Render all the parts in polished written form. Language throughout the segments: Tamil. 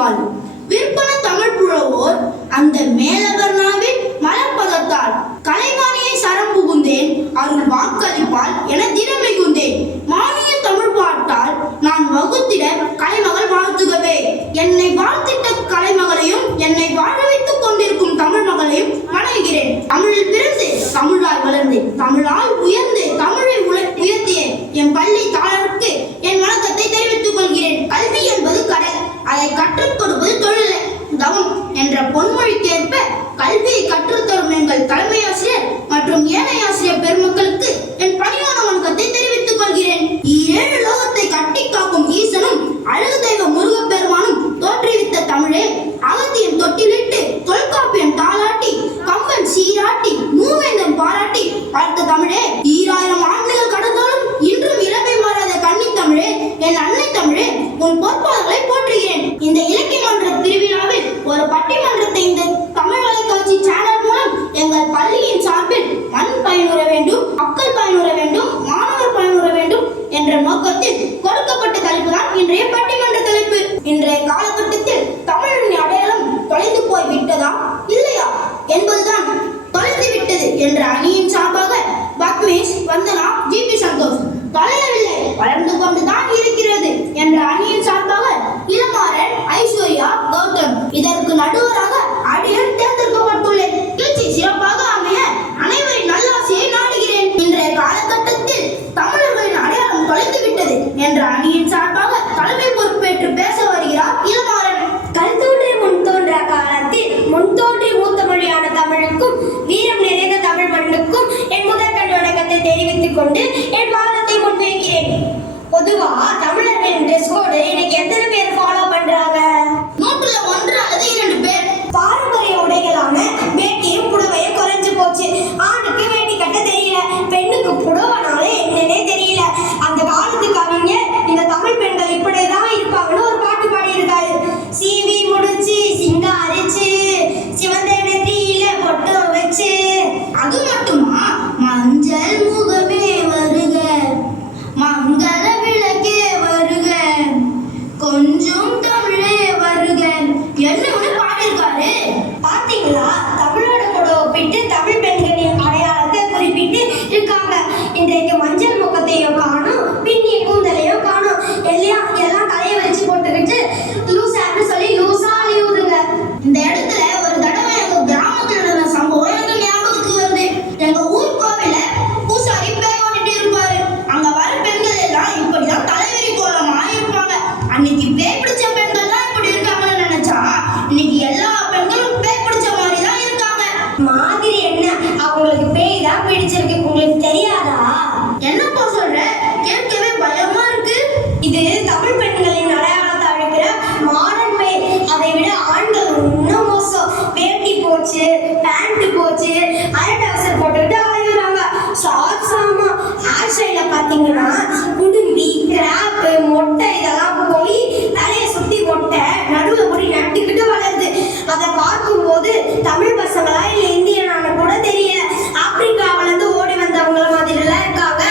வாழ். விற்பன தமிழ் புலவோர் அந்த மேலவர்ணாவில் மலர்பதத்தால் கலைவாணியை சரம் புகுந்தேன் அருள் வாக்களிப்பால் என திறம் மிகுந்தேன். மானிய தமிழ் பாட்டால் நான் வகுத்திட கலைமகள் வாழ்த்துகவே. என்னை வாழ்த்திட்ட கலைமகளையும் என்னை வாழ வைத்துக் கொண்டிருக்கும் தமிழ் மகளையும் வணங்குகிறேன். தமிழில் பிறந்து தமிழால் வளர்ந்து தமிழால் உயர்ந்து தமிழை உயர்த்திய என் பள்ளி தாளருக்கு என் வணக்கத்தை தெரிவித்துக் கொள்கிறேன். கல்வி என்பது கடல், அதை கற்றுக் கொடுப்பது தொழில் தவம் என்ற பொன்மொழிக்கேற்ப கல்வியை கற்றுத்தரும் எங்கள் தலைமை ஆசிரியர் மற்றும் ஏனை ஆசிரியர் பெருமக்களுக்கு என் பணிவான வணக்கத்தை தெரிவித்துக் கொள்கிறேன். ஏழு லோகத்தை கட்டி காக்கும் ஈசனும் அழகு தெய்வ முருகப்பெருமானும் தோற்றுவித்த தமிழே, அகத்தியன் தொட்டிலிட்டு தொல்காப்பியன் தாளாட்டி கம்பன் சீராட்டி மூவேந்தன் பாராட்டி பார்த்த தமிழே, 2000 ஆண்டுகள் கடந்தாலும் இன்றும் இளமை மாறாத கன்னி தமிழே, என் அன்னை தமிழே, உன் பொற்பாதங்களை போற்றுகிறேன். இந்த இலக்கிய மன்ற திருவிழாவில் ஒரு பட்டிமன்றத்தை இந்த தமிழ் வலைக்காட்சி சேனல் மூலம் எங்கள் பள்ளியின் சார்பில் மண் பயனுற வேண்டும், மக்கள் பயனுற வேண்டும், மாணவர் பயனுற வேண்டும் என்ற நோக்கத்தில் கொடுக்கப்பட்ட தலைப்பு தான் இன்றைய பட்டிமன்ற தலைப்பு. இன்றைய காலகட்டத்தில் தமிழின் அடையாளம் தொலைந்து போய் விட்டதா இல்லையா என்பதுதான் தொலைந்து விட்டது என்ற அணியின் சார்பாக பத்மேஷ், வந்தனா, ஜிபி சந்தோஷ், தொலையவில்லை வளர்ந்து கொண்டுதான் இருக்கிறது என்ற அணியின் சார்பாக இளமாறன், ஐஸ்வர்யா, கௌதம், இதற்கு நடுவராக அடியன் தேர்ந்தெடுக்கப்பட்டுள்ளேன். நிகழ்ச்சி சிறப்பாக அமைய அனைவரின் நல்லாசையை நாடுகிறேன். இன்றைய காலகட்டத்தில் தமிழர்களின் அடையாளம் தொலைந்து விட்டது என்ற அணியின் சார்பாக தலைமை பொறுப்பேற்று பேச வருகிறார் இளமாறன். கல் தோன்றி முன் தோன்ற காலத்தில் முன் தோன்றி மூத்த மொழியான தமிழுக்கும் வீரம் நிறைந்த தமிழ் மண்ணுக்கும் என் முதற்கண் வணக்கத்தை தெரிவித்துக் கொண்டு என் வாதத்தை முன்வைக்கிறேன். பொதுவா தமிழர்களின் ட்ரெஸ் கோடு இன்னைக்கு எத்தனை பேர் ஃபாலோ பண்றாங்க? 100 அல்லது 2 பேர். பாரம்பரிய உடைகளான வேட்டியும் புடவையும் குறைஞ்சு போச்சு. ஆணுக்கு வேட்டி கட்ட தெரியல, பெண்ணுக்கு புடவைனாலே என்னன்னே தெரியல. அந்த காலத்து கவிஞர் இந்த தமிழ் பெண்கள் இப்படிதான் இருப்பாங்கன்னு ஒரு பாட்டு பாடி இருக்காரு. சீவி முடிச்சு சிங்காரிச்சு சிவந்த நெத்தியில பொட்டு வச்சு. அது மட்டுமா? மஞ்சள் முகமே வருக, மங்கள விளக்கே வருக, கொஞ்சம் தமிழே வருக என்ன பாடியிருக்காரு. பாத்தீங்களா? தமிழோட கூட ஒப்பிட்டு தமிழ் பெண்களின் அடையாளத்தை குறிப்பிட்டு இருக்காங்க. இன்றைக்கு மஞ்சள் முகத்தையும் காணும், பின்னிய கூந்தலையும் காணும், எல்லாம் தலையை வச்சு போட்டுக்கிட்டு லூசான்னு சொல்லி லூசா அழிவுதுங்க. இந்த இடத்துல ஒரு தடவை எங்க கிராமத்துல நடந்த சம்பவம் எனக்கு ஞாபகத்துக்கு வருது. எங்க ஊர் கோவில பூசாரி பேய் ஓட்டிட்டு இருப்பாரு. அங்க வர பெண்கள் எல்லாம் இப்படிதான் தலைவிரி கோலமா இருப்பாங்க. அன்னைக்கு பேய் பிடிச்ச பெண்கள் தான் இப்படி இருக்காங்கன்னு நினைச்சா இன்னைக்கு எல்லா பெண்களும் பேய் பிடிச்ச மாதிரி தான் இருக்காங்க. மாதிரி என்ன, அவங்களுக்கு பேய் தான் பிடிச்சிருக்கு, உங்களுக்கு தெரியாதா? என்னப்பா சொல்ற? கேட்கவே பயமா இருக்கு. இது தமிழ் பெண்களின் அடையாளத்தை அழிக்கிற மாடர்ன் பேய். அதை விட ஆண்கள் இன்னும் மோசம். வேட்டி போச்சு, பேண்ட் போச்சு, அரட்டவசர் போட்டுக்கிட்டு அலையுறாங்க. ஷார்ட்ஸ் ஆமா, ஹேர் ஸ்டைல பாத்தீங்கன்னா குடும்பி, கிராப், மொட்டை இதெல்லாம் போய் தலையை சுத்தி மொட்டை நடுவுல முடி நட்டுக்கிட்டு வளருது. அதை பார்க்கும்போது தமிழ் பசங்களா இல்ல இந்தியனான கூட தெரியல. ஆப்பிரிக்காவில இருந்து ஓடி வந்தவங்கள மாதிரி எல்லாம் இருக்காங்க.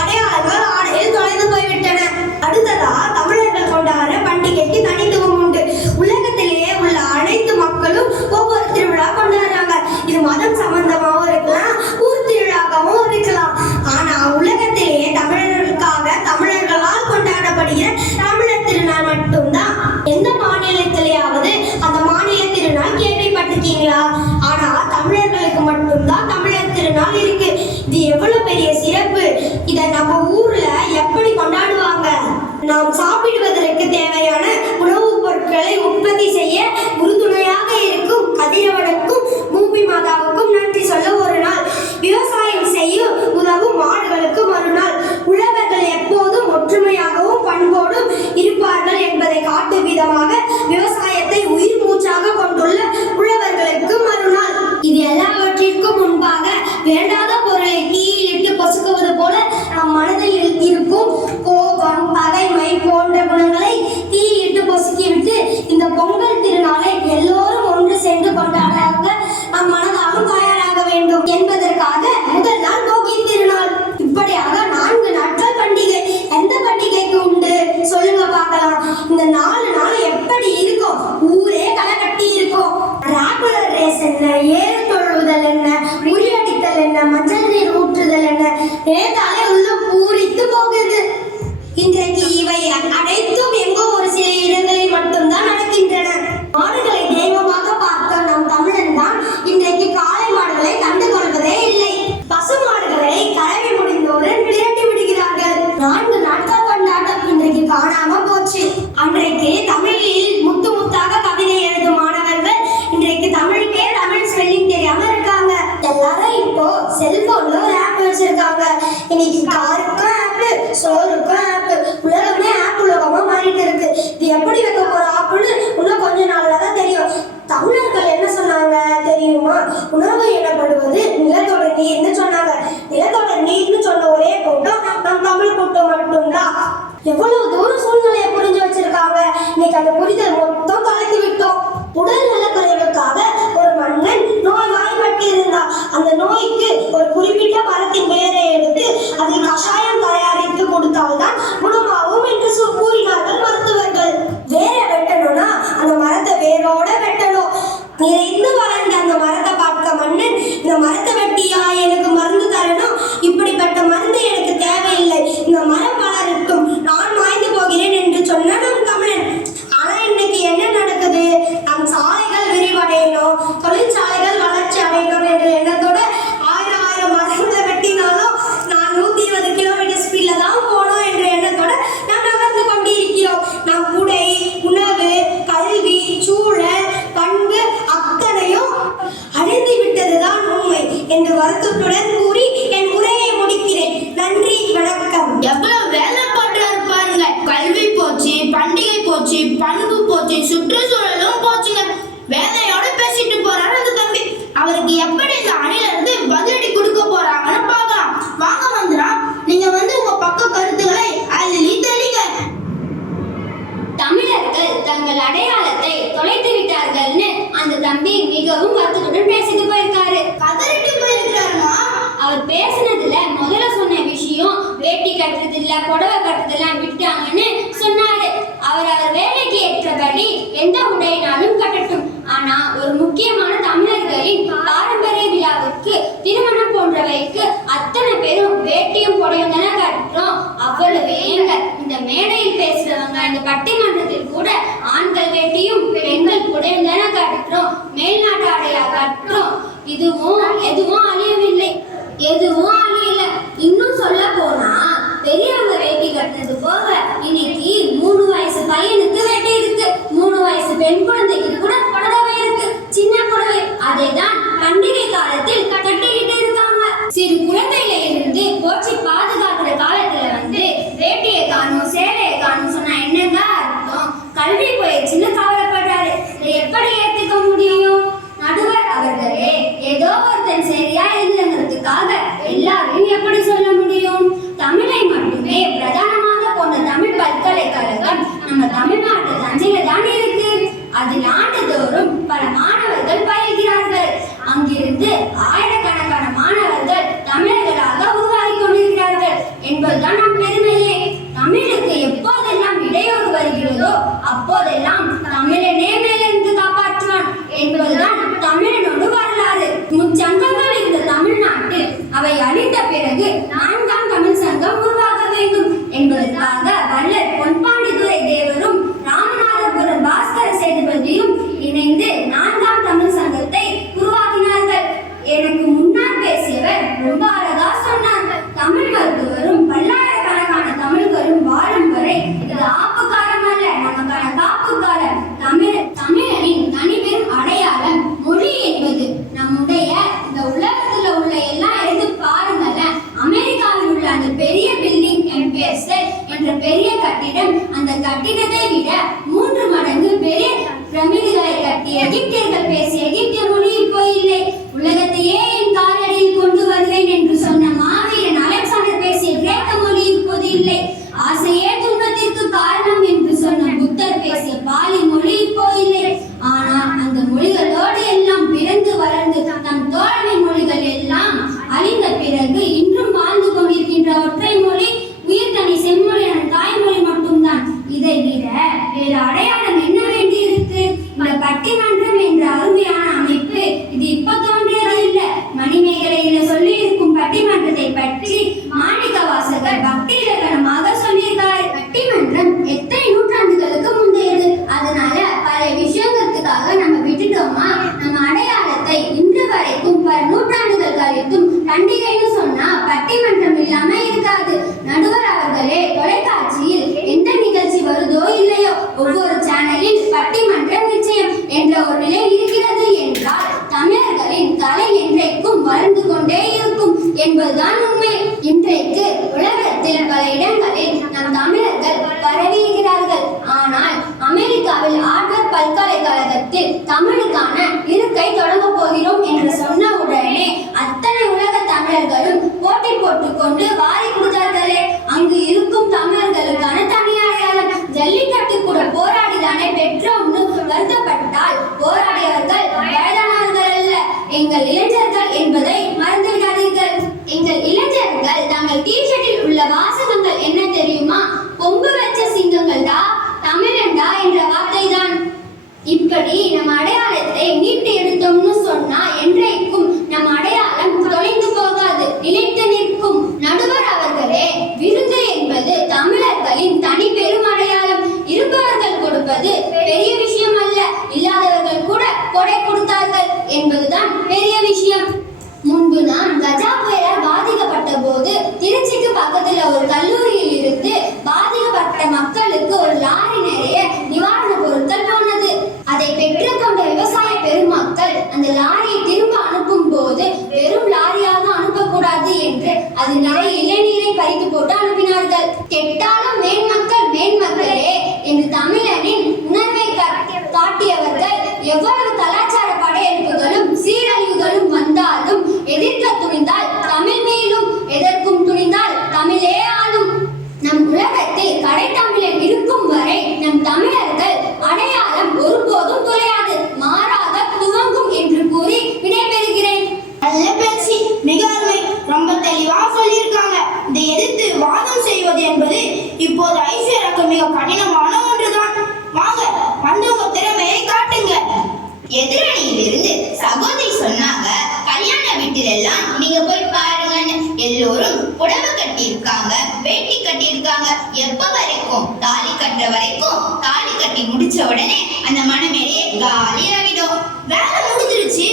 அடையாளங்கள் ஆடையில் தொலைந்து போய்விட்டன. அடுத்ததா தமிழர்கள் கொண்டாடுற பண்டிகைக்கு தனித்துவம் உண்டு. உலகத்திலேயே உள்ள அனைத்து மக்களும் ஒவ்வொரு திருவிழா கொண்டாடுறாங்க. இது மதம் சம்பந்தமாகவும் இருக்கலாம், ஊர் திருவிழாவும் இருக்கலாம். ஆனா உலகத்திலேயே தமிழர்களுக்காக தமிழர்களால் கொண்டாடப்படுகிற தமிழர் திருநாள் மட்டும்தான். எந்த மாநிலத்திலேயாவது அந்த மாநில திருநாள் கேள்விப்பட்டிருக்கீங்களா? ஆனா தமிழர்களுக்கு மட்டும்தான் தமிழர் திருநாள் இருக்கு. இது எவ்வளவு பெரிய சிறப்பு! இதை நம்ம ஊர்ல எப்படி கொண்டாடுவாங்க? நாம் சாப்பிடுவதற்கு தேவையான உணவுப் பொருட்களை உற்பத்தி செய்ய உறுதுணையாக இருக்கும் கதிரவனுக்கும் பூமி மாதாவுக்கும் நன்றி சொல்ல ஒரு நாள். விவசாயம் செய்ய உதவும் மாடுகளுக்கு மறுநாள். உழவர்கள் எப்போதும் ஒற்றுமையாகவும் பண்போடும் இருப்பார்கள் என்பதை காட்டும் விதமாக விவசாயத்தை உயிர் மூச்சாக கொண்டுள்ள உழவர்களுக்கு மறுநாள். இது எல்லாவற்றிற்கும் முன்பாக வேண்டாத பொருளை தீயிலிட்டு பொசுக்குவது எவ்வளவு தூரம் சூழ்நிலையை புரிஞ்சு வச்சிருக்காங்க. இன்னைக்கு அந்த புரிதல் மொத்தம் கலைத்து விட்டோம். உடல் நலக்குறைவுக்காக ஒரு மன்னன் நோய்வாய்ப்பட்டு இருந்தார். அந்த நோய்க்கு ஒரு குறிப்பிட்ட மரத்தின் வேரை எடுத்து அதில் கஷாயம் தயாரித்து கொடுத்தால்தான் குணமாகும் என்று கூறினார்கள் மருத்துவர்கள். வேரை வெட்டணும்னா அந்த மரத்தை வேரோட வெட்டணும். நிறைந்து வளர்ந்த அந்த மரத்தை பார்த்த மன்னன், இந்த மரத்தை வெட்டியா எனக்கு மருந்து தரணும், இப்படிப்பட்ட மருந்து எனக்கு தேவையில்லை, இந்த மரம் வளரட்டும், நான் மாய்ந்து போகிறேன் என்று சொன்ன நம் தமிழன். ஆனா இன்னைக்கு என்ன நடக்குது? நம் சாலைகள் விரிவடையணும், தொழிற்சாலைகள் வளர்ச்சி அடையணும் என்ற எண்ணத்தோட ஆயிரம் மரங்களை வெட்டினாலும் நான் 120 கிலோமீட்டர் ஸ்பீட்ல தான் போகணும் என்ற எண்ணத்தோட நாம் நகர்ந்து கொண்டிருக்கிறோம். நம் உடை, உணவு, கல்வி, சூழல், பண்பு அத்தனையும் அழிந்து விட்டதுதான் உண்மை என்று வருத்தத்துடன் கூறி என் உரையை முடிக்கிறேன். நன்றி, வணக்கம். எவ்வளவு வேலை பாடுறாரு பாருங்க. கல்வி போச்சு, பண்டிகை போச்சு, பண்பு போச்சு, சுற்றுச்சூழலும் போச்சுங்க. வேலையோட பேசிட்டு போறாரு அந்த தம்பி. அவருக்கு எப்படி இந்த அணில இருந்து பதிலடி கொடுக்க போறாங்கன்னு பார்க்கலாம். வாங்க வந்துடா, நீங்க உங்க பக்க கருத்துக்களை அள்ளி தெளிங்க. தமிழர்கள் தங்கள் அடையாளத்தை தொலைத்து விட்டார்கள்னு அந்த தம்பி மிகவும் வருத்தத்துடன் பேசிட்டு போயிருக்காரு. கதறிட்டு போயிருக்கிறாருமா. அவர் பேசினதுல முதல்ல சொன்ன விஷயம் வேட்டி கட்டுறது இல்ல, புடவை கட்டுறதெல்லாம் விட்டாங்கன்னு சொன்னாரு. அவர் வேலைக்கு ஏற்றபடி எந்த உடையினாலும் கட்டட்டும், ஆனா ஒரு முக்கியமான தமிழர்களின் பாரம்பரிய விழாவுக்கு, திருமணம் போன்றவைக்கு அத்தனை பேரும் வேட்டியும் புடவையும் தானே கட்டுறோம். அவ்வளவு ஏங்க, இந்த மேடையில் பேசுறவங்க, இந்த பட்டிமன்றத்தில் கூட ஆண்கள் வேட்டியும் பெண்கள் புடவையும் தானே கட்டுறோம், மேல்நாட்டு ஆடையா கட்டுறோம். எதுவும் அழியவில்லை, எதுவும் அழியல. இன்னும் சொல்ல போனா பெரியவங்க வேட்டி கட்டுறது போக இன்னைக்கு 3 வயசு பையனுக்கு வேட்டி இருக்கு, 3 வயசு பெண் குழந்தைக்கு கூட புடவை இருக்கு, சின்ன புடவை. அதைதான் பண்டிகை காலத்தில் கட்டிக்கிட்டு இருக்காங்க. சிறு குழந்தையில இருந்து போற்றி பாதுகாக்கிற காலத்துல வேட்டியை காணும், சேலையை காணும் சொன்னா என்னங்க அர்த்தம்? கல்வி போயிடுச்சுன்னு கவலைப்படுறாரு. இதை எப்படி ஏத்துக்க முடியும்? நடுவர் அவர்களே, ஏதோ ஒருத்தன் சரியா இல்லைங்கிறதுக்காக எல்லாரையும் எப்படி சொல்ல முடியும்? தமிழை மட்டுமே பிரதானமாக கொண்ட தமிழ் பல்கலைக்கழகம் நம்ம தமிழ்நாட்டு தஞ்சையில தான் இருக்கு. அதில் ஆண்டுதோறும் பல மாணவர்கள் பயில்கிறார்கள். அங்கிருந்து ஆயிரக்கணக்கான மாணவர்கள் தமிழர்களாக உருவாகி கொண்டிருக்கிறார்கள் என்பதுதான் நம் பெருமையே. தமிழுக்கு எப்போதெல்லாம் இடையூறு வருகிறதோ அப்போதெல்லாம் தமிழனே மேலிருந்து காப்பாற்றுவான் என்பதுதான் தமிழனோடு வரலாறு. முச்சங்கங்கள் இருந்த தமிழ்நாட்டில் அவை அழிந்த பிறகு 4ஆம் தமிழ் சங்கம் உருவாக வேண்டும் என்பதற்காக வள்ளல் பொன்பாண்டித்துரை தேவரும் ராமநாதபுரம் பாஸ்கர சேதுபதியும் இணைந்து 4ஆம் தமிழ் சங்கத்தை உருவாக்கினார்கள். எனக்கு முன்னால் பேசியவர் ரொம்ப அழகா சொன்னார். தமிழ் மருத்துவரும் பல்லாயிரக்கணக்கான தமிழர்களும் வாழும் வரை இது ஆப்பு காலம் அல்ல, நமக்கான காப்பு காலம். தமிழனின் தனிபெரும் அடையாளம் மொழி என்பது. நம்முடைய இந்த உலகத்துல உள்ள எல்லாம் எடுத்து பாருங்களேன். அமெரிக்காவில் உள்ள அந்த பெரிய பில்டிங் எம்பயர் ஸ்டேட் என்ற பெரிய கட்டிடம், அந்த கட்டிடத்தை விட 3 மடங்கு பெரிய பிரமிடுகளை கட்டிய எகிப்தியர்கள் பேசிய எகிப்திய மொழி இப்போ இல்லை. உலகத்தையே என் காலடியில் கொண்டு வருவேன் என்று சொன்ன மாவீரன் அலெக்சாண்டர் பேசிய கிரேக்க மொழி இப்போது இல்லை. ஆசையே துன்பத்திற்கு காரணம் என்று சொன்ன புத்தர் பேசிய பாலி மொழி இப்போ இல்லை. ஆனால் அந்த மொழிகளோடு எல்லாம் பிறந்து வளர்ந்து நம் தோழமை மொழிகள் எல்லாம் அழிந்த பிறகு இன்றும் வாழ்ந்து கொண்டிருக்கின்ற ஒற்றை மொழி உயிர்த்தனி செம்மொழியான தாய்மொழி மட்டும்தான். இதை விட வேறு அடையாளம் என்ன வேண்டி இருக்கு? இந்த பட்டிமன்றம் என்ற அருமையான அமைப்பு இது இப்ப தோன்றியது இல்ல. மணிமேகலையில சொல்லி இருக்கும் பட்டிமன்றத்தை பற்றி மாணிக்க வாசகர் பக்தி இலக்கணமாக சொல்லியிருக்காரு. பட்டிமன்றம் எத்தனை நூற்றாண்டுகளுக்கு முந்தையது. அதனால பல விஷயங்களுக்காக நம்ம விட்டுட்டோமா? நம்ம அடையாளத்தை இன்று வரைக்கும் பல நூற்றாண்டுகள் கழித்தும் பண்டிகைன்னு சொன்னா பட்டிமன்றம் இல்லாம இருக்காது. நடுவர் அவர்களே, தொலைக்காட்சியில் எந்த நிகழ்ச்சி வருதோ இல்லையோ ஒவ்வொரு சேனலில் பட்டிமன்றம் நிச்சயம் என்ற ஒரு நிலை இருக்கிறது என்றால் தமிழர்களின் கலை என்றைக்கும் வளர்ந்து கொண்டே இருக்கும் என்பதுதான் உண்மை. இன்றைக்கு உலகத்தில் பல இடங்களில் நம் தமிழர்கள் பரவியிருக்கிறார்கள். ஆனால் அமெரிக்காவில் ஆர்வர்ட் பல்கலைக்கழகத்தில் தமிழுக்கான இருக்கை தொடங்க போகிறோம் என்று சொன்ன உடனே அத்தனை உலக தமிழர்களும் போட்டி போட்டுக்கொண்டு வாரி கொடுத்தார்களே. அங்கு இருக்கும் தமிழர்களுக்கான மக்களுக்கு ஒரு லாரி நிறைய நிவாரண பொருட்கள் போனது. அதை பெற்றுக்கொண்ட விவசாய பெருமக்கள் அந்த லாரியை திரும்ப அனுப்பும் போது வெறும் லாரியாக அனுப்பக்கூடாது என்று அது நிறைய இளநீரை பறித்து போட்டு அனுப்பினார்கள். கெட்டாலும் மேன்மக்களே என்று தமிழனின் உணர்வை காட்டியவர்கள் எவ்வளவு கலாச்சார படையெடுப்புகளும் சீரழிவுகளும் வந்தாலும் எதிர்க்க துணிந்தால் தமிழ் மேலும் எதற்கும் துணிந்தால் தமிழே ஆளும். நம் உலகத்தில் கடைத்தமிழன் இருக்கும் வரை நம் தமிழர்கள் அடையாளம் ஒருபோதும் தொலையாது, மாறாக துவங்கும் என்று கூறி விடைபெறுகிறேன். நல்ல பேச்சு, மிக அருமை, ரொம்ப தெளிவா சொல்லியிருக்காங்க. இதை எதிர்த்து வாதம் செய்வது என்பது இப்போது ஐசியருக்கு மிக கடினமான ஒன்றுதான். வாங்க, வந்து உங்க திறமையை காட்டுங்க. எதிரணியிலிருந்து சகோதரி சொன்னாங்க, கல்யாண வீட்டில எல்லாம் நீங்க போய் பாருங்கன்னு. எல்லோரும் புடவை கட்டியிருக்காங்க, வேட்டி கட்டியிருக்காங்க. எப்ப வரைக்கும்? தாலி கட்டுற வரைக்கும். தாலி கட்டி முடிச்ச உடனே அந்த மனமேலே காலி ஆகிடும். வேலை முடிஞ்சிருச்சு.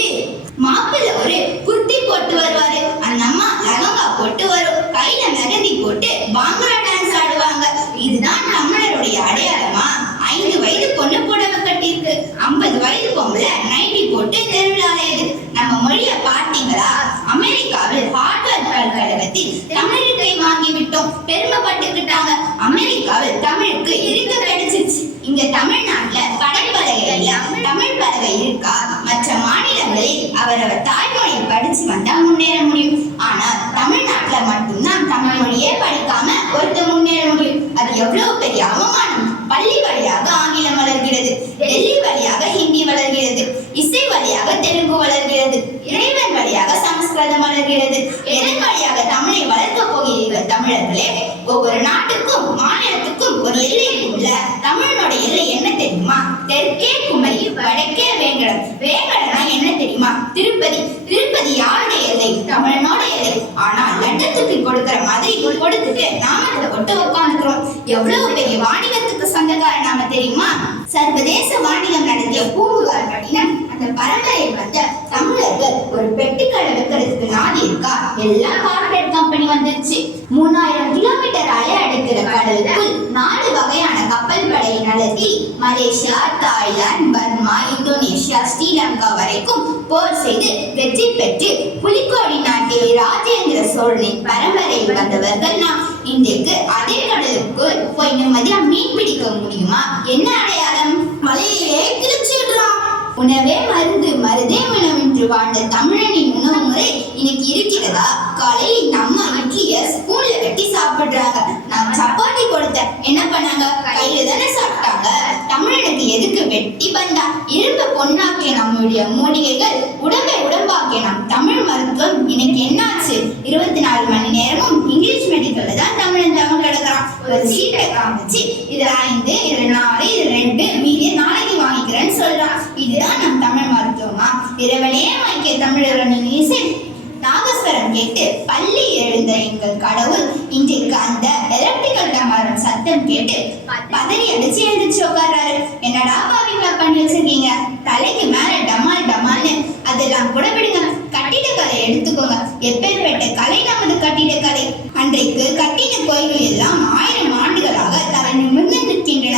மாப்பிள்ளை ஒரு குர்த்தி போட்டு வருவாரு, அந்த அம்மா லகங்கா போட்டு வரும், கையில மெகந்தி போட்டு பாங்கரா டான்ஸ் ஆடுவாங்க. இதுதான் தமிழருடைய அடையாளமா? 5 வயது பொண்ணு புடவை கட்டிருக்கு, 50 வயது பொம்பளை நைட்டி போட்டு தெருவில் அலையுது. நம்ம மொழிய பார்த்தீங்களா? அமெரிக்காவில் ஹார்வர்ட் பல்கலைக்கழகத்தில் தமிழுக்கை வாங்கி விட்டோம், பெருமைப்பட்டுக்கிட்டாங்க. அமெரிக்காவில் தமிழுக்கு இருக்க கிடைச்சிருச்சு. இங்க தமிழ்நாட்டுல கடல் பலகைகள்ல தமிழ் பலகை இருக்கா? மற்ற மாநிலங்களில் அவரவர் தாய்மொழி படிச்சு வந்தா முன்னேற முடியும். ஆனா தமிழ்நாட்டுல மட்டும்தான் தமிழ் மொழியே படிக்காம ஒருத்த முன்னேற முடியும். அது எவ்வளவு பெரிய அவமானம். பள்ளி வழியாக ஆங்கிலம் வளர்கிறது, டெல்லி வழியாக ஹிந்தி வளர்கிறது, இசை வழியாக தெலுங்கு வளர்கிறது, இறைவன் வழியாக சமஸ்கிருதம் வளர்கிறது. எதன் வழியாக தமிழை வளர்க்க போகிறீர்கள் தமிழர்களே? ஒவ்வொரு நாட்டுக்கும் மாநிலத்துக்கும் ஒரு எல்லை உள்ள தமிழனோட எல்லை என்ன தெரியுமா? தெற்கே குமரி, வடக்கே வேங்கடம். வேங்கடம்னா என்ன தெரியுமா? திருப்பதி. திருப்பதி யாருடைய எல்லை? தமிழனோட எல்லை. ஆனா லட்டத்துக்கு கொடுக்கிற மாதிரி கொடுத்துட்டு நாமத்தை போட்டு உட்காந்துக்கிறோம். எவ்வளவு பெரிய வாணிகத்துக்கு சொந்தக்காரன் நாம தெரியுமா? சர்வதேச வாணிகம் நடத்திய பூம்புகார் பட்டினம் அந்த பரம்பரையில் வந்த தமிழர்கள் ஒரு பெட்டிக்கடை வைக்கிறதுக்கு நாடு இருக்கா? எல்லாம் கார்பரேட் கம்பெனி வந்துருச்சு. 3000 கிலோமீட்டர் அலை அடிக்கிற கடலுக்குள் 4 வகையான கப்பல் படையை நடத்தி Malaysia, Thailand, Burma, Indonesia, Sri Lanka வரைக்கும் போர் செய்து வெற்றி பெற்று புலிக்கோடி நாட்டில் ராஜேந்திர சோழனின் பரம்பரையில் வந்தவர்கள் நாம். இன்றைக்கு அதே கடலுக்குள் போய் நிம்மதியா மீன் பிடிக்க முடியுமா? என்ன அடையாளம்? மலையிலே கிழிச்சு விடுறான். உணவே மருந்து, மருதே உணவென்று வாழ்ந்த தமிழனின் உணவு முறை இன்னைக்கு இருக்கிறதா? காலையில் நம்ம இட்லிய ஸ்பூன்ல வெட்டி சாப்பிடுறாங்க. நான் சப்பாத்தி கொடுத்தேன், என்ன பண்ணாங்க? கையில தானே சாப்பிட்டாங்க. தமிழனுக்கு எதுக்கு வெட்டி பந்தா? இரும்பு பொன்னாக்கிய நம்முடைய மூலிகைகள், உடம்பை உடம்பாக்கிய நம் தமிழ் மருத்துவம் இன்னைக்கு என்னாச்சு? 24 மணி நேரமும் இங்கிலீஷ் மெடிக்கல்ல தான் தமிழன் தமிழ் கிடக்குறான். ஒரு சீட்டை காமிச்சு இதுல 5, இதுல 4, இதுல 2 மீதி நாளைக்கு வாங்கிக்கிறேன்னு சொல்றான். இதுதான் நம் தமிழ் மருத்துவமா? இரவனே வாங்கிய தமிழர்களின் இசை நாகஸ்வரம் கேட்டு பள்ளி எழுந்த எங்கள் கடவுள் இன்றைக்கு அந்த எலக்ட்ரிக்கல் டமாரம் சத்தம் கேட்டு பதறி அடிச்சு எழுந்திரிச்சு உட்கார்றாரு. என்னடா பாவிங்களா பண்ணி வச்சிருக்கீங்க? தலைக்கு மேல டமால் டமால்னு. அதெல்லாம் கூட விடுங்க, கட்டிடக்கலை எடுத்துக்கோங்க. எப்பேற்பட்ட கலை நமது கட்டிடக்கலை. அன்றைக்கு கட்டிட கோயில்கள் எல்லாம் 1000 ஆண்டுகளாக தலை நிமிர்ந்து நிற்கின்றன.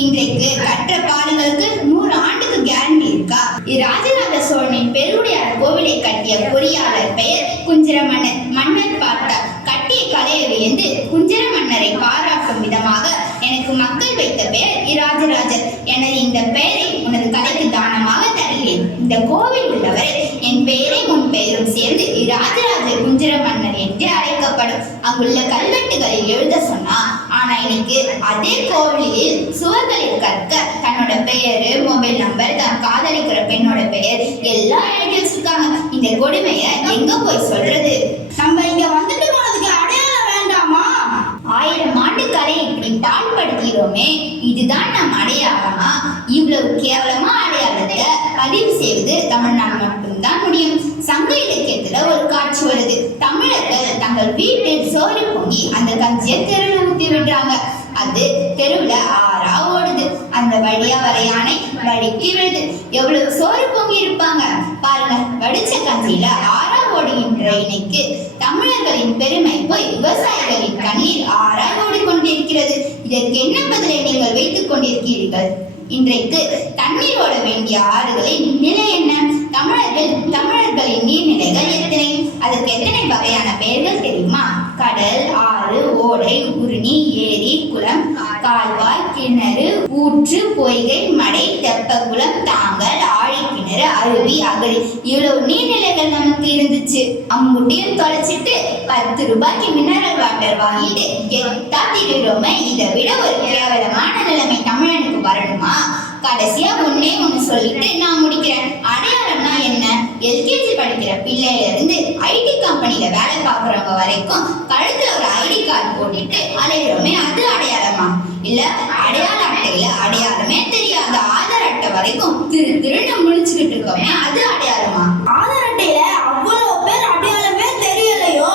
இன்றைக்கு கற்ற பாடங்களுக்கு 100 ஆண்டுக்கு கேரண்டி இருக்கா? ராஜராஜ சோழனின் பெருவுடையார் கோவிலை கட்டிய பொறியாளர் பெயர் குஞ்சர மன்னர். மன்னர் பார்த்தார், கட்டிய கலையை வியந்து குஞ்சர மன்னரை பாராட்டும் விதமாக எனக்கு மக்கள் வைத்த பெயர் இராஜராஜர். எனது இந்த பெயரை உனது கலைக்கு தானமாக தருகிறேன். இந்த கோவில் உள்ளவரை என் பெயரை உன் பெயரும் சேர்ந்து இராஜராஜ குஞ்சர மன்னர் என்று அழைக்கப்படும். அங்குள்ள கல்வெட்டுகளில் எழுத சொன்னா, ஆனா இன்னைக்கு அதே கோவிலில் சுவர்களில் கற்க தன்னோட பெயரு, மொபைல் நம்பர், தான் காதலிக்கிற பெண்ணோட பெயர் எல்லாம் எழுதி வச்சிருக்காங்க. இந்த கொடுமையை எங்க போய் சொல்றது? நம்ம இங்க வந்துட்டு போனதுக்கு அடையாளம் வேண்டாமா? 1000 ஆண்டு கலை இப்படி தாழ்படுத்திடுறோமே, இதுதான் நம் அடையாளமா? இவ்வளவு கேவலமா அடையாளத்தை பதிவு செய்வது தமிழ்நாடு மட்டும்தான் முடியும். சங்க இலக்கியத்துல ஒரு காட்சி வருது. தமிழர்கள் தங்கள் வீட்டில் சோறு பொங்கி அந்த கஞ்சியை தெருவில் ஊத்தி விடுறாங்க. அது தெருவுல ஆறா ஓடுது. அந்த வழியா வர யானை வழிக்கு விழுது. எவ்வளவு சோறு பொங்கி இருப்பாங்க பாருங்க. வடிச்ச கஞ்சியில ஆறா ஓடுகின்ற இன்னைக்கு தமிழர்களின் பெருமை போய் விவசாயிகளின் கண்ணீர் ஆறா ஓடிக்கொண்டிருக்கிறது. இதற்கு என்ன பதிலை நீங்கள் வைத்துக் கொண்டிருக்கிறீர்கள்? இன்றைக்கு தண்ணீர் ஓட வேண்டிய ஆறுகளின் நிலை என்ன? தமிழர்களின் நீர்நிலைகள் எத்தனை? அதற்கு எத்தனை வகையான பெயர்கள் தெரியுமா? கடல், ஆறு, ஓடை, ஊருணி, ஏரி, குளம், கால்வாய், கிணறு, ஊற்று, பொய்கை, மடை, தெப்பக்குளம், தாங்கல், ஆழிக்கிணறு, அருவி, அகழி, இவ்வளவு நீர்நிலைகள் நமக்கு இருந்துச்சு. அம்முட்டியும் தொலைச்சிட்டு 10 ரூபாய்க்கு மினரல் வாட்டர் வாங்கிட்டு கெத்தா திரிகிறோமே. இதை விட ஒரு கேவலமான நிலைமை தமிழனுக்கு வரணுமா? கடைசியா ஒண்ணு சொல்லிட்டு நான் முடிக்கிறேன். அடையாளம்னா என்ன? எல்கேஜி படிக்கிற பிள்ளையில இருந்து ஐடி கம்பெனில வேலை பார்க்கறவங்க வரைக்கும் கழுத்துல ஒரு ஐடி கார்டு போட்டுட்டு அலைகிறோமே, அது அடையாளமா? இல்ல அடையாள அட்டையில அடையாளமே தெரியாத ஆதார் அட்டை வரைக்கும் திருன்னு முழிச்சுக்கிட்டு இருக்கோமே, அது அடையாளமா? ஆதார் அட்டையில அவ்வளவு பேர் அடையாளமே தெரியலையோ?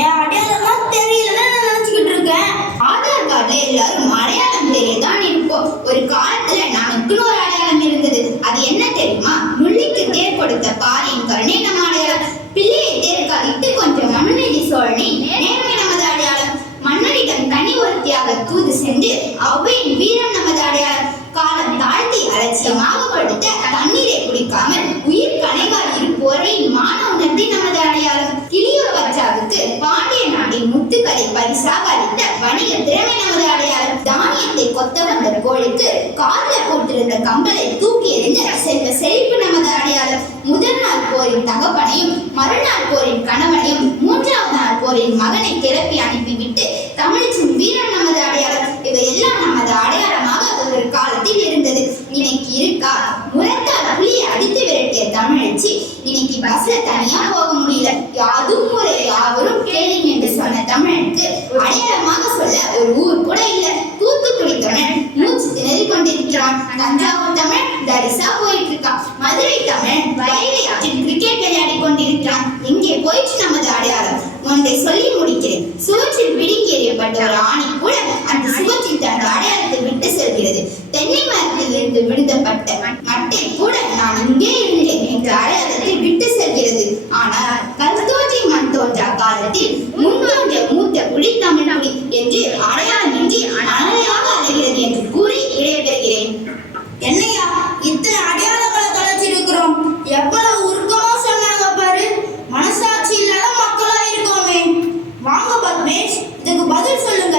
என் அடையாளம் தான் தெரியலன்னு நான் நினைச்சுக்கிட்டு இருக்கேன். ஆதார் கார்டுல எல்லாரும் அடையாளம் தெரியதான் இருக்கும். ஒரு காலத்துல நமக்குன்னு ஒரு அடையாளம் இருந்தது. அது என்ன தெரியுமா? முள்ளிக்கு தேர் கொடுத்த பாரின் கருணை நம்ம அடையாளம். பிள்ளையை தேர்காலிட்டு கொஞ்சம் மனுநீதி சோழனை நேர்மை நமது அடையாளம். மன்னரிடம் தனி ஒருத்தியாக தூது சென்று அவ்வையின் வீரம் நமது அடையாளம். காலம் தாழ்த்தி அலட்சியமாக கொடுத்த தண்ணீரை குடிக்காமல் உயிர் கனைவால் இருப்போரை மான உணர்த்தி நமது அடையாளம். கிளியூர் பச்சாவுக்கு பாண்டிய நாட்டின் முத்துக்களை பரிசாக அளித்த வணிக திறமை நமது அடையாளம். தானியத்தை கொத்த வந்த கோழிக்கு காலில் போட்டிருந்த கம்பலை தூக்கி எறிந்த செல்வ செழிப்பு நமது அடையாளம். முதல் நாள் போரின் தகப்பனையும் மறுநாள் போரின் கணவனையும் 3வது நாள் போரின் மகனை கிளப்பி அனுப்பிவிட்டு தமிழிச்சின் வீரம் நமது அடையாளம். இவையெல்லாம் நமது அடையாளமாக ஒரு காலத்தில் இருந்தது. இன்னைக்கு இருக்கா? முரத்தால் புலியை அடித்து விரட்டிய தமிழச்சி இன்னைக்கு பஸ்ல தனியா போக முடியல. யாதும் முறை யாவரும் கேளுங்க என்று சொன்ன தமிழனுக்கு அடையாளமாக சொல்ல ஒரு ஊர் கூட இல்ல. தூத்துக்குடி தமிழன் மூச்சு திணறி கொண்டிருக்கிறான். தஞ்சாவூர் தமிழ் தரிசா போயிட்டு இருக்கான். மதுரை தமிழன் வைகை ஆற்றில் கிரிக்கெட் விளையாடி கொண்டிருக்கிறான். எங்கே போயிட்டு நமது அடையாளம்? ஒன்றை சொல்லி முடிக்கிறேன். சுவற்றில் பிடுங்கி எறியப்பட்ட ஒரு ஆணி கூட அந்த சுவற்றில் தனது அடையாளத்தை விட்டு செல்கிறது. தென்னை மரத்தில் இருந்து விடுதப்பட்ட மட்டை கூட நான் இங்கே இருந்தேன் என்ற அடையாளத்தை விட்டு செல்கிறது. ஆனால் கல் தோன்றி மண் தோன்றா காலத்தில் முன் தோன்றிய மூத்த குடி தமிழ் குடி என்று அடையாளமின்றி அணையாக அலைகிறது என்று கூறி விடைபெறுகிறேன். என்னையா இத்தனை அடையாளங்களை தொலைச்சிருக்கிறோம்? எவ்வளவு உருக்கமா சொன்னாங்க பாரு. மனசாட்சி இல்லாத மக்களா இருக்கோமே. வாங்க பத்மேஷ், இதுக்கு பதில் சொல்லுங்க.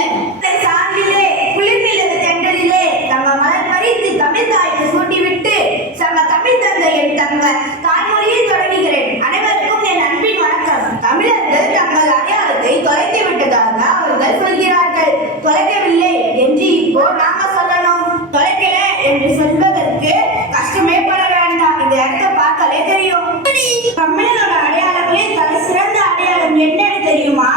சார்பிலே குளிர்நிலவு தென்றலிலே தங்க மலர் பறித்து தமிழ் தாய்க்கு சூட்டிவிட்டு சங்க தமிழ் தந்தையின் தங்க தாய்மொழியை தொடங்குகிறேன். அனைவருக்கும் என் அன்பின் வணக்கம். தமிழர்கள் தங்கள் அடையாளத்தை தொலைத்து விட்டதாக அவர்கள் சொல்கிறார்கள். தொலைக்கவில்லை என்று இப்போ நாம சொல்லணும். தொலைக்கல என்று சொல்வதற்கு கஷ்டமே பட வேண்டாம். இந்த இடத்தை பார்த்தாலே தெரியும். தமிழனோட அடையாளமே தலை சிறந்த அடையாளம் என்னன்னு தெரியுமா?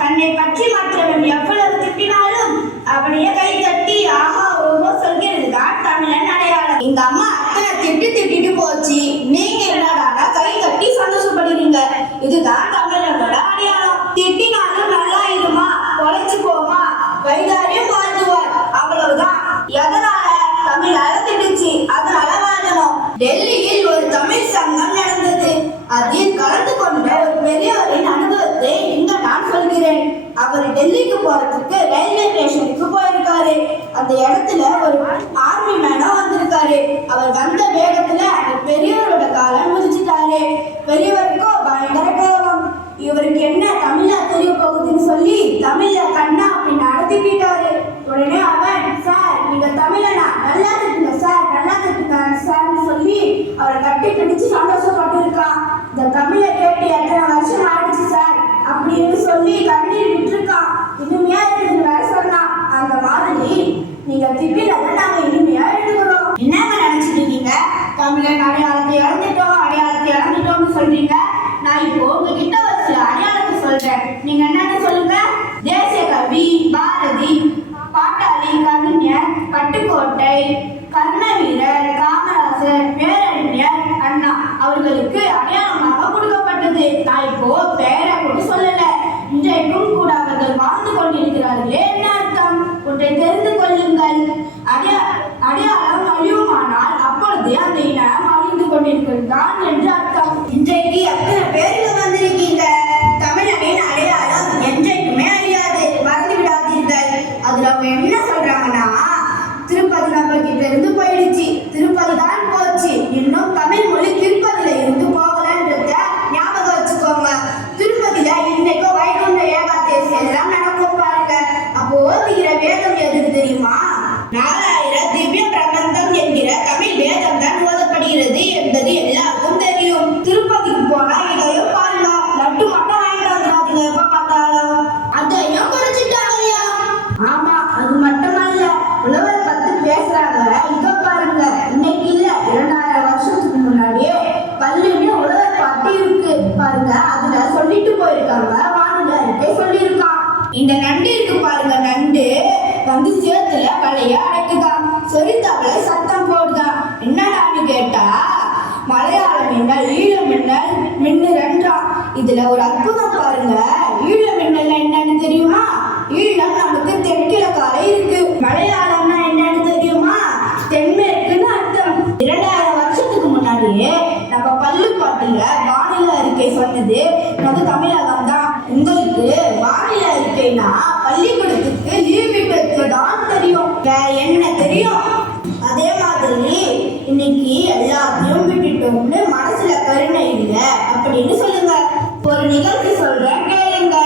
தன்னை பற்றி மற்றவன் எவ்வளவு திட்டினாலும் அவனையே கை தட்டி ஆஹா ஓஹோ சொல்கிறது தான் தமிழன் அடையாளம். இந்த அம்மா அத்தனை திட்டிட்டு போச்சு, நீங்க என்னடா கை தட்டி சந்தோஷப்படுறீங்க. இதுதான் தமிழனோட அடையாளம். திட்டினாலும் நல்லா இருமா, தொலைச்சு போமா, வைகாரியம் வாழ்த்துவார், அவ்வளவுதான். எதனால? தமிழ் அழைத்துடுச்சு, அதனால வாழணும். டெல்லியில் ஒரு தமிழ் சங்கம் நடந்தது. அதில் கலந்து கொண்ட ஒரு பெரியவரின் அனுபவத்தை இங்க நான் சொல்கிறேன். அவர் டெல்லிக்கு போறதுக்கு ரயில்வே ஸ்டேஷனுக்கு போயிருக்காரு. அந்த இடத்துல ஒரு ஆர்மி மேனும் வந்திருக்காரு. அவர் வந்த வேகத்துல அந்த பெரியவரோட காலை மிதிச்சிட்டாரு. பெரியவருக்கோ பயங்கர கோபம். இவருக்கு என்ன தமிழா தெரிய போகுதுன்னு சொல்லி தமிழ்ல கண்ணா அப்படின்னு நடத்திட்டாரு. உடனே அவன், சார் நீங்க தமிழனா, நல்லா திட்டுங்க சார், நல்லா திட்டுங்க சார்னு சொல்லி அவரை கட்டி பிடிச்சு சந்தோஷப்பட்டு இருக்கான். இந்த தமிழை கேட்டு எத்தனை வருஷம் ஆயிடுச்சு சார் அப்படின்னு சொல்லி கண்ணீர் விட்டுருக்கான். இனிமையா இருக்குது வேற சொன்னான். அந்த மாதிரி நீங்க திட்டினதை நாங்க இனிமையா எடுத்துக்கிறோம். என்னங்க நினைச்சிட்டு இருக்கீங்க? தமிழன் அடையாளத்தை இழந்துட்டோம்னு சொல்றீங்க. நான் இப்போ உங்ககிட்ட ஒரு சில அடையாளத்தை சொல்றேன். நீங்க என்னன்னு சொல்லுங்க. தேசிய கவி பாரதி, பாட்டாளி கவிஞர், பட்டுக்கோட்டை, கர்ணவீரர், காமராசர், பேரறிஞர் அண்ணா அவர்களுக்கு அடையாளமாக கொடுக்கப்பட்டது. நான் இப்போ பேரை கூட சொல்லல. இன்றைக்கும் கூட அவர்கள் வாழ்ந்து கொண்டிருக்கிறார்களே, என்ன அர்த்தம்? ஒன்றை தெரிந்து கொள்ளுங்கள். அடையாளம் அழியுமானால் அப்பொழுது அந்த இனம் அழிந்து கொண்டிருக்கிறான் என்று அர்த்தம். இன்றைக்கு எத்தனை பேருக்கு வந்திருக்கீங்க? தமிழனின் அடையாளம் என்றைக்குமே அழியாது, மறந்து விடாதீர்கள். அதுல அவங்க என்ன சொல்ற 4000 திவ்ய பிரபந்தம் என்கிற தமிழ் வேதம் தான் ஓதப்படுகிறது என்பது எல்லாருக்கும் தெரியும். திருப்பதிக்கு போனா இதையும் பாருங்க, லட்டு மட்டும் வாங்கிட்டு வந்துடாதீங்க எப்ப பார்த்தாலும். அதையும் குறைச்சிட்டாங்கய்யா. ஆமா, அது மட்டுமல்ல, உழவர் பத்தி பேசுறாங்க. இதோ பாருங்க, இன்னைக்கு இல்ல 2000 வருஷத்துக்கு முன்னாடியே பள்ளின்னு உழவர் பாட்டு இருக்கு பாருங்க. அதுல சொல்லிட்டு போயிருக்காங்க, வானிலை அறிக்கை சொல்லியிருக்கான். இந்த நண்டு இருக்கு பாருங்க, நண்டு வந்து சேத்துல வலைய அடைக்குதான், சொரித்தாப்புல சத்தம் போடுதான். என்னடான்னு கேட்டா மலையாள மின்னல் ஈழ மின்னல் மின்னுறன்றான். இதுல ஒரு அற்புதம் பாருங்க. ஈழ மின்னல் என்னன்னு தெரியுமா? ஈழம் நமக்கு தென்கிழக்கால இருக்கு. மலையாளம்னா என்னன்னு தெரியுமா? தென்மேற்குன்னு அர்த்தம். 2000 வருஷத்துக்கு முன்னாடியே நம்ம பள்ளிப்பாட்டுல வானிலை அறிக்கை சொன்னது நம்ம தமிழகம் தான். உங்களுக்கு வானிலை அறிக்கைனா பள்ளிக்கூடத்துக்கு லீவ் விட்டு தான் தெரியும், வேற என்ன தெரியும்? அதே மாதிரி இன்னைக்கு எல்லாத்தையும் விட்டுட்டோம்னு மனசுல கருணை இல்லை அப்படின்னு சொல்லுங்க. ஒரு நிகழ்ச்சி சொல்றேன் கேளுங்க.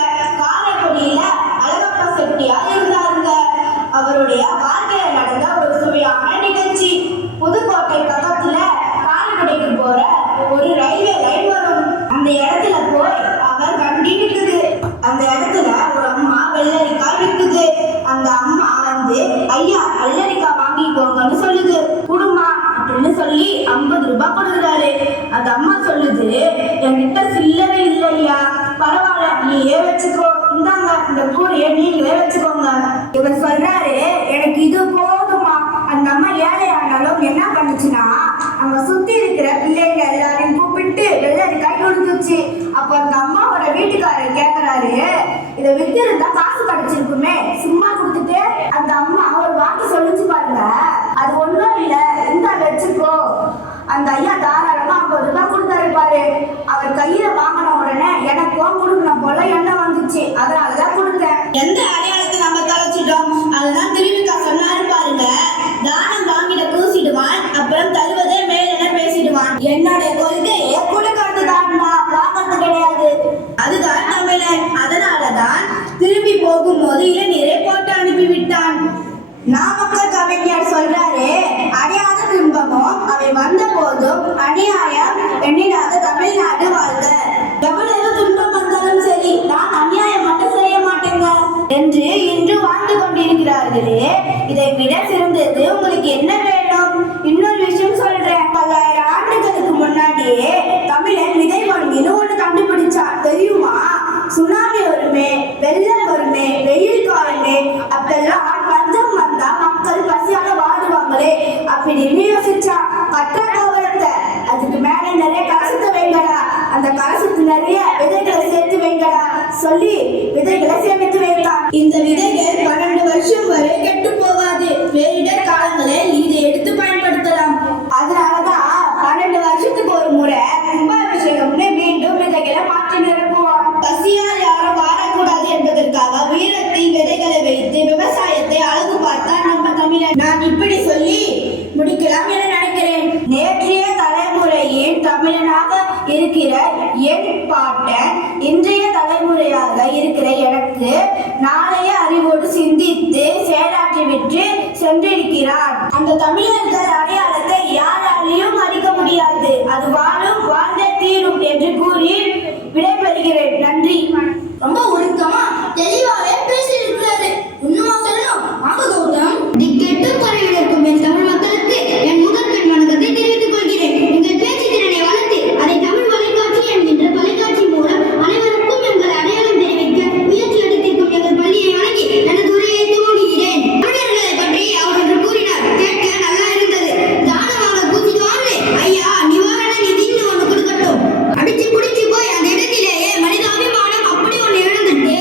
காரைக்குடியில அழகப்பா செட்டியார் இருந்தாருங்க. அவருடைய வாழ்க்கையில நடந்த ஒரு சுவையான நிகழ்ச்சி. புதுக்கோட்டை பக்கத்துல காரைக்குடிக்கு போற ஒரு ரயில்வே லைன் வரும். அந்த இடத்துல போய் அவர் வண்டி நிற்குது. அந்த இடத்துல ஒரு அம்மா வெள்ளரிக்காய் விற்குது. அந்த அம்மா வந்து ஐயா வெள்ளரிக்காய் வாங்கிக்கோங்கன்னு சொல்லுது. குடுமா அப்படின்னு சொல்லி 50 ரூபாய் கொடுக்குறாரு. அந்த அம்மா சொல்லுது, என்கிட்ட சில்லறை இல்லையா, பரவாயில்ல நீயே வச்சுக்கோ, இந்தாங்க இந்த கூரையை நீங்களே வச்சுக்கோங்க. இவர் சொல்றாரு, எனக்கு இது போதுமா. அந்த அம்மா ஏழையானாலும் என்ன பண்ணுச்சுன்னா அங்க சுத்தி இருக்கிற பிள்ளைங்க எல்லாரையும் கூப்பிட்டு வெள்ளரிக்காய் கொடுத்துச்சு. அப்ப அந்த அம்மாவோட வீட்டுக்காரர் கேட்கறாரு, இதை வித்து இருந்தா காசு கிடைச்சிருக்குமே, சும்மா கொடுத்துட்டு அந்த அம்மா ஒரு வாக்கு சொல்லிச்சு பாருங்க, அது ஒண்ணும் இல்ல, இந்த வச்சுக்கோ. அந்த ஐயா தாராளமா 50 ரூபாய் கொடுத்தாரு பாரு. அவர் கையில வாங்கின உடனே எனக்கு கொடுக்கணும் போல எண்ணம் வந்துச்சு, அதனாலதான் கொடுத்தேன். எந்த அடையாளத்தை நம்ம தொலைச்சிட்டோம், அதுதான் திருவிக்கா சொன்னாரு பாருங்க. தானம் வாங்கிட பூசிடுவான், அப்புறம் தருவதே மேலென பேசிடுவான். என்னுடைய கொள்கையே கொடுக்கறது தான்டா, வாங்கிறது கிடையாது. அதுதான் தமிழன். அதனாலதான் திரும்பி போகும்போது இளநீரை போட்டு அனுப்பிவிட்டான். நாமக்கல் கவிஞர் சொல்றாரு, அடையாத துன்பமும் அவை வந்த போதும் அநியாயம் எண்ணிடாத தமிழ்நாடு வாழ்க. எவ்வளவு துன்பம் வந்தாலும் சரி, நான் அநியாயம் மட்டும் செய்ய மாட்டேங்க என்று இன்று வாழ்ந்து கொண்டிருக்கிறார்களே, இதை விட சிறந்தது உங்களுக்கு என்ன வேணும்? இன்னொரு விஷயம் சொல்றேன். 10,000 ஆண்டுகளுக்கு முன்னாடியே தமிழன் விதை வங்கின்னு ஒண்ணு கண்டுபிடிச்சான் தெரியுமா? சுனாமி வருமே, வெள்ளம் வருமே, வெயில் காலமே, அப்பெல்லாம் பஞ்சம் வந்தா மக்கள் பசியால வாடுவாங்களே அப்படின்னு யோசிச்சா. கற்ற கோபுரத்தை அதுக்கு மேல நிறைய கலசத்தை வைங்கடா, அந்த கலசத்து நிறைய விதைகளை சேர்த்து வைங்கடா சொல்லி விதைகளை சேமித்து வைத்தான். இந்த விதைகள் 12 வருஷம் வரை கெட்டு போகாது. பேரிடர் காலங்களில் இதை எடுத்து பயன்படுத்தலாம். அதனாலதான் 12 வருஷத்துக்கு ஒரு முறை கும்பாபிஷேகம்னு மீண்டும் விதைகளை மாற்றி நிரப்புவான். பசியால் யாரும் வாழக்கூடாது என்பதற்காக உயரத்தில் விதைகளை வைத்து விவசாயத்தை அழகு பார்த்தார் நம்ம தமிழன். நான் இப்படி சொல்லி முடிக்கலாம் என நினைக்கிறேன். நேற்றைய தலைமுறையின் தமிழனாக இருக்கிற என் பாட்டன் இன்றைய தலைமுறையாக இருக்கிற எனக்கு நாளைய அறிவோடு சிந்தித்து செயலாற்றி விட்டு சென்றிருக்கிறான். அந்த தமிழர்கள் அடையாளத்தை யாராலையும் அழிக்க முடியாது, அது வாழும் வாழ்ந்தே தீரும் என்று கூறி விடைபெறுகிறேன். நன்றி. ரொம்ப உருக்கமா தெளிவாக பேசியிருக்கிறாரு. இன்னுமா சொல்லணும்? வாங்க கௌதம். திக்கெட்டு குறைவிடக்கும் என் தமிழ் மக்களுக்கு என் முதற்கண் வணக்கத்தை தெரிவித்துக் கொள்கிறேன். எங்கள் பேச்சு திறனை வளர்த்து அதை தமிழ் தொலைக்காட்சி என்கின்ற தொலைக்காட்சி மூலம் அனைவருக்கும் எங்கள் அடையாளம் தெரிவிக்க முயற்சி எடுத்திருக்கும் எங்கள் பள்ளியை வணங்கி எனது உரையை துவங்குகிறேன். தமிழர்களை பற்றி அவர் ஒன்று கூறினார், கேட்க நல்லா இருந்தது. தானமாக பூசிடுவான்னு ஐயா நிவாரண நிதின்னு ஒண்ணு கொடுக்கட்டும். அடிச்சு புடிச்சு போய் அந்த இடத்திலேயே மனிதாபிமானம் அப்படி ஒண்ணு இழந்துட்டு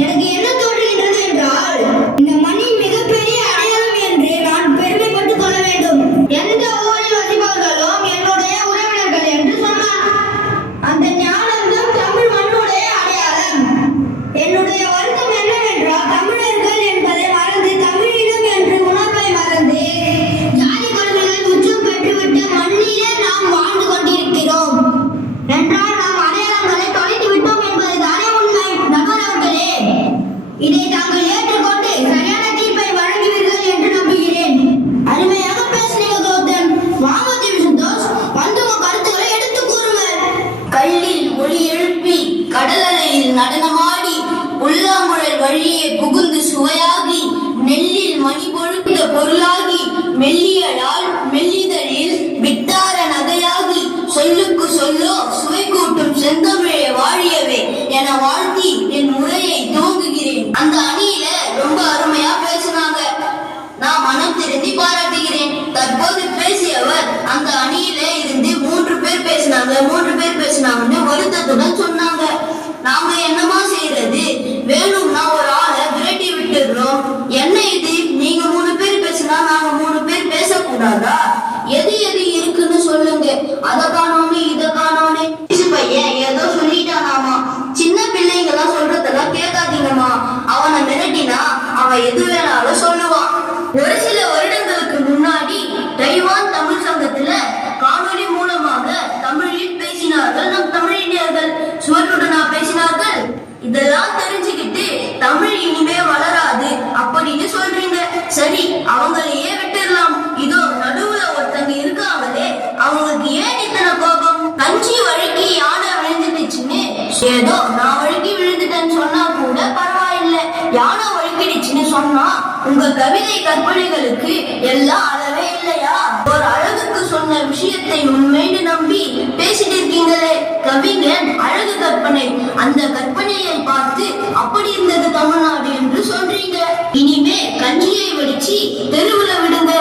எனக்கு என்ன தோன்றுகின்றது என்றால் இந்த மண்ணின் மிகப்பெரிய அடையாளம் என்று நான் பெருமைப்பட்டுக் கொள்ள வேண்டும். எந்த ஊரில் வசிப்பவர்களும் என்னுடைய உறவினர்கள் என்று சொன்னான். அந்த ஞானம்தான் தமிழ் மண்ணுடைய அடையாளம். என்னுடைய வருத்தம் என்னவென்றால் தமிழர்கள் என்பதை மறந்து தமிழினம் என்று உணர்வை மறந்து ஜாதி கொடுமைகள் உச்சம் பெற்றுவிட்டு மண்ணிலே நாம் வாழ்ந்து கொண்டிருக்கிறோம் என்றால் நாம் அடையாளங்களை தொலைத்து விட்டோம் என்பது தானே உண்மை. நகர் அவர்களே, இதை தாங்கள் ஏற்றுக்கொண்டு சரியான தீர்ப்பை வழங்குவீர்கள் என்று நம்புகிறேன். அருமையாக பேசினீங்க கௌதம். வாங்க தேவி சந்தோஷ், வந்து உங்க கருத்துக்களை எடுத்து கூறுங்கள். கல்லில் ஒளி எழுப்பி கடலலையில் நடனமாடி புல்லாங்குழல் வழியே புகுந்து சுவையாகி நெல்லில் மணி பொழுந்த பொருளாகி மெல்லியலால் மெல்லிதழில் விட்டார நகையாகி சொல்லுக்கு சொல்லோ சுவை கூட்டும் செந்தமிழே வாழியவே என வாழ்த்தி என் உரையை துவங்குகிறேன். அந்த அணியில ரொம்ப அருமையா பேசினாங்க. நான் மனம் திருந்தி பாராட்டுகிறேன். தற்போது பேசியவர் அந்த அணியில இருந்து 3 பேர் பேசினாங்கன்னு வருத்தத்துடன் சொன்னாங்க. நாங்க என்னமா செய்யறது? வேணும்னா ஒரு ஆளை விரட்டி விட்டுடுறோம். என்ன இது? நீங்க 3 பேர் பேசினா நாங்க 3 பேர் பேசக்கூடாதா? எது எது இருக்குன்னு சொல்லுங்க. அதை காணோன்னு இதை காணோன்னு பையன் ஏதோ சொல்லிட்டானாமா. சின்ன பிள்ளைங்கெல்லாம் சொல்றதெல்லாம் கேட்காதீங்கம்மா. அவனை மிரட்டினா அவன் எது வேணாலும் சொல்லுவான். ஒரு சில வருடங்களுக்கு முன்னாடி தைவான் தமிழ் சங்கத்துல காணொலி மூலமாக தமிழில் பேசினார்கள் நம் தமிழினர்கள். சுவற்றுடனா பேசினார்கள். இதெல்லாம் தெரிஞ்சுக்கிட்டு தமிழ் இனிமே வளராது அப்படின்னு சொல்றீங்க. சரி, அவங்களையே விட்டுடலாம். இதோ நடுவுல ஒருத்தங்க இருக்காங்களே, அவங்களுக்கு ஏன் இத்தனை கோபம்? கஞ்சி வழுக்கி யானை விழுந்துடுச்சுன்னு ஏதோ நான் வழுக்கி விழுந்துட்டேன்னு சொன்னா கூட பரவாயில்லை. யானை வழுக்கிடுச்சுன்னு சொன்னா உங்க கவிதை கற்பனைகளுக்கு எல்லாம் அளவே இல்லையா? ஒரு அழகுக்கு சொன்ன விஷயத்தை உண்மைன்னு நம்பி பேசிட்டு இருக்கீங்களே. கவிஞன் அழகு கற்பனை, அந்த கற்பனையை பார்த்து அப்படி இருந்தது தமிழ்நாடு என்று சொல்றீங்க. இனிமே கஞ்சியை வடிச்சு தெருவுல விடுங்க.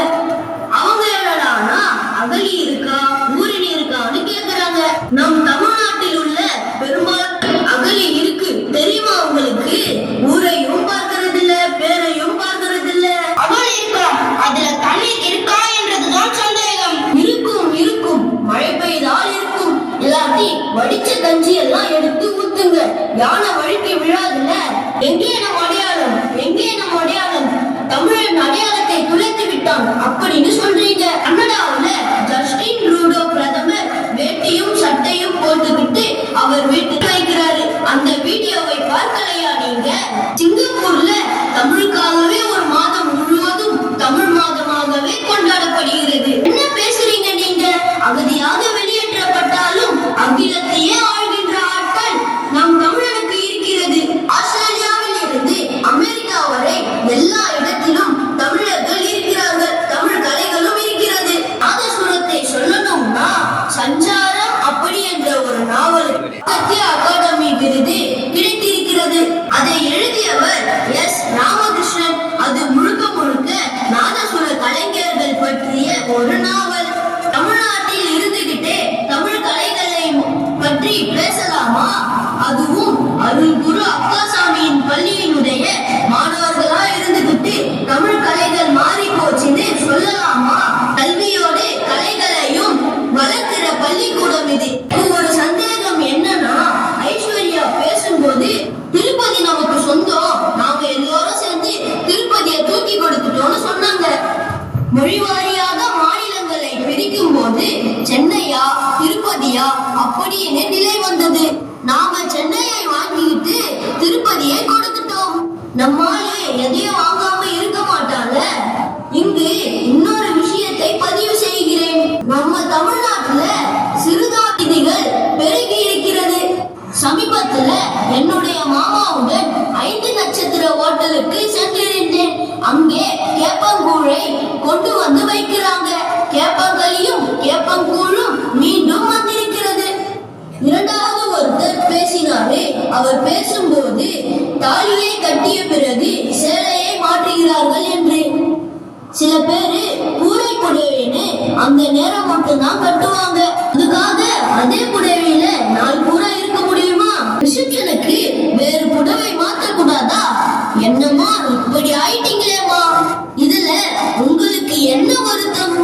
அவங்க என்னடானா அகலி இருக்கா ஊரணி இருக்கான்னு கேக்குறாங்க. நம் தமிழ்நாட்டில் உள்ள பெரும்பாலும் அகலி இருக்கு தெரியுமா உங்களுக்கு? ஊரையும் பார்க்கறது இல்ல, பேரையும் பார்க்கறது இல்ல. அகல் இருக்கலாம், அதுல தண்ணீர் இருக்கா என்றதுதான் சந்தேகம். இருக்கும் மழை பெய்தால் இருக்கும். இல்லாட்டி வடிச்ச கஞ்சி எல்லாம் எடுத்து ஊத்துங்க. யானை வழுக்கி விழாதுல. எங்கே நம் அடையாளம்? தமிழன் அடையாளத்தை துளைத்து விட்டான் அப்படின்னு சொல்றீங்க. கனடாவுல ஜஸ்டின் ட்ரூடோ பிரதமர் வேட்டியும் சட்டையும் போட்டுக்கிட்டு அவர் வீட்டுக்கு வைக்கிறாரு. அந்த வீடியோவை பார்க்கலையா நீங்க? சிங்கப்பூர்ல தமிழுக்காகவே ஒரு மாதம் முழுவதும் தமிழ் மாதமாகவே கொண்டாடப்படுகிறது. என்ன பேசுறீங்க நீங்க? அகதியாக வெளியேற்றப்பட்டாலும் அகிலத்தையே ஆழ்கின்ற ஆட்கள் நம் தமிழனுக்கு இருக்கிறது. ஆஸ்திரேலியாவில் இருந்து அமெரிக்கா வரை எல்லா இடத்திலும் தமிழர்கள் இருக்கிறார்கள். தமிழ் கலைகளும் இருக்கிறது. நாதசுரத்தை சொல்லணும்னா சஞ்சாரம் அப்படி என்ற ஒரு நாவலுக்கு அகாடமி விருது கிடைத்திருக்கிறது. அதை எழுதியவர் எஸ். ராமகிருஷ்ணன். அது முழுக்க நாதசுர கலைஞர்கள் பற்றிய ஒரு நாவல். தமிழ்நாட்டில் இருந்துகிட்டே தமிழ் கலைகளை பற்றி பேசலாமா? அதுவும் அருள் குரு அக்காசாமியின் பள்ளியினுடைய மாணவர்களா இருந்துகிட்டு தமிழ் கலைகள் மாறி போச்சுன்னு சொல்லலாமா? கல்வியோடு கலைகளையும் வளர்க்கிற பள்ளிக்கூடம் இது. ஒரு சந்தேகம் என்னன்னா, ஐஸ்வர்யா பேசும்போது திருப்பதி நமக்கு சொந்தம், நாங்க எல்லாரும் சேர்ந்து திருப்பதியை தூக்கி கொடுத்துட்டோம்னு சொன்னாங்க. மொழிவாரியாக மாநிலங்களை பிரிக்கும் போது சென்னையா திருப்பதியா அப்படின்னு நிலை வந்தது. நாம சென்னையை வாங்கிட்டு திருப்பதியை கொடுத்துட்டோம். நம்மாலே எதையும் வாங்காம இருக்க மாட்டாங்க. இங்கு இன்னொரு விஷயத்தை பதிவு செய்கிறேன். நம்ம தமிழ்நாட்டுல சிறுதானியங்கள் பெருகி இருக்கிறது. சமீபத்துல என்னுடைய மாமாவுடன் 5 நட்சத்திர ஹோட்டலுக்கு சென்றிருந்தேன். அங்கே கேப்பங்கூழை கொண்டு வந்து வைக்கிறாங்க. கேப்பங்களியும் கேப்பங்கூழும் மீண்டும் வந்திருக்கிறது. இரண்டாவது ஒருத்தர் பேசினாரு. அவர் பேசும்போது தாலியை கட்டிய பிறகு சேலையை மாற்றுகிறார்கள் என்று. சில பேரு கூரை புடவைன்னு அந்த நேரம் மட்டும்தான் கட்டுவாங்க. அதுக்காக அதே புடவையில 4 கூரை இருக்க முடியுமா? ரிசப்ஷனுக்கு வேறு புடவை மாற்றக்கூடாது. என்னம்மா இப்படி ஆயிட்டீங்களேம்மா, இதுல உங்களுக்கு என்ன வருத்தம்?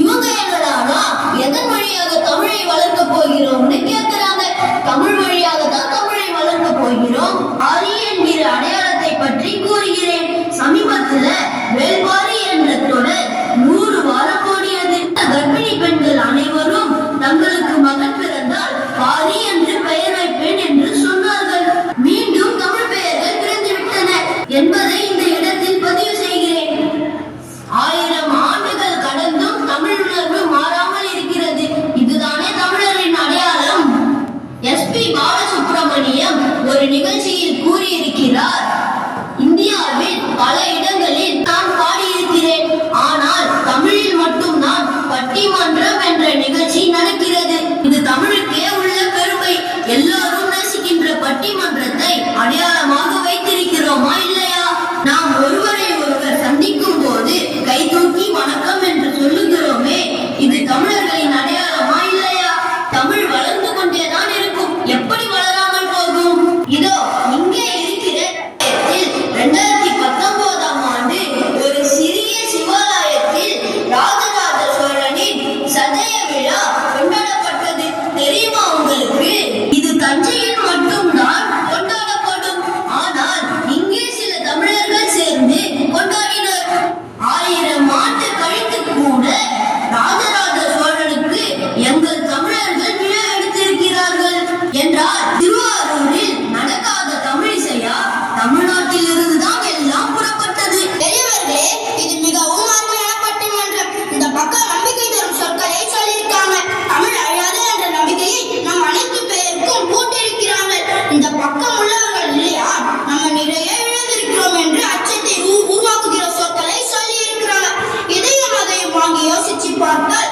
இவங்க என்னடானா எதன் வழியாக தமிழை வளர்க்க போகிறோம்னு கேட்கிறாங்க. தமிழ் வழியாக தான் தமிழை வளர்க்க போகிறோம். ஆரி என்கிற அடையாளத்தை பற்றி கூறுகிறேன். சமீபத்துல வேல்பாரி என்ற தொடர் 100 வாரம் ஓடியது. கர்ப்பிணி பெண்கள் அனைவரும் தங்களுக்கு மகன் பிறந்தால் பாரி என்று பெயர் வைப்பேன் என்று சொன்னார்கள். மீண்டும் தமிழ் பெயர்கள் பிறந்துவிட்டன என்பதை இந்த இடத்தில் பதிவு செய்கிறேன். 1000 ஆண்டுகள் கடந்தும் தமிழ் உணர்வு மாறாமல் இருக்கிறது. இதுதானே தமிழரின் அடையாளம். எஸ்.பி. பாலசுப்ரமணியம் ஒரு நிகழ்ச்சியில் கூறியிருக்கிறார், இந்தியாவில் பல இடங்களில் நான் பாடியிருக்கிறேன், ஆனால் தமிழில் மட்டும்தான் பட்டிமன்றம் என்ற நிகழ்ச்சி நடக்கிறது. இது தமிழுக்கே உள்ள பெருமை. எல்லாரும் நேசிக்கின்ற பட்டிமன்றத்தை அடையாளமாக வைத்திருக்கிறோமா இல்லையா? நாம் ஒருவரை ஒருவர் சந்திக்கும் போது கை தூக்கி வணக்கம் என்று சொல்லுகிறோமே, இது தமிழர்களின் அடையாளமா இல்லையா? தமிழ் வளர்ந்து கொண்டேதான் இருக்கும், எப்படி வளராமல் போகும்? இதோ இங்கே இருக்கிற 2019ஆம் ஆண்டு ஒரு சிறிய சிவாலயத்தில் ராஜராஜ சோழனின் சதய விழா கொண்டாடப்பட்டது. தெரியுமா உங்களுக்கு? இது தஞ்சையில் மட்டும்தான் கொண்டாடப்படும். ஆனால் இங்கே சில தமிழர்கள் சேர்ந்து கொண்டாடினர். 1000 ஆண்டு கழித்து கூட ராஜராஜ சோழனுக்கு எங்கள் தமிழர்கள் விழா எடுத்திருக்கிறார்கள் என்றால் திருவாரூரில் நடக்காத தமிழிசையா? தமிழ்நாட்டில் இருந்துதான் எல்லாம் புறப்பட்டது. பெரியவர்களே, இது மிகவும் அருமையான பட்டிமன்றம். இந்த பக்கம் நம்பிக்கை தரும் சொற்களை சொல்லியிருக்காங்க. தமிழ் அழியாது என்ற நம்பிக்கையை நம் அனைத்து பேருக்கும் போட்டிருக்கிறார்கள். இந்த பக்கம் உள்ளவர்கள் இல்லையா, நம்ம நிறைய இழந்திருக்கிறோம் என்று அச்சத்தை உருவாக்குகிற சொற்களை சொல்லி இருக்கிறாங்க. இதையும் அதையும் வாங்கி யோசிச்சு பார்த்தால்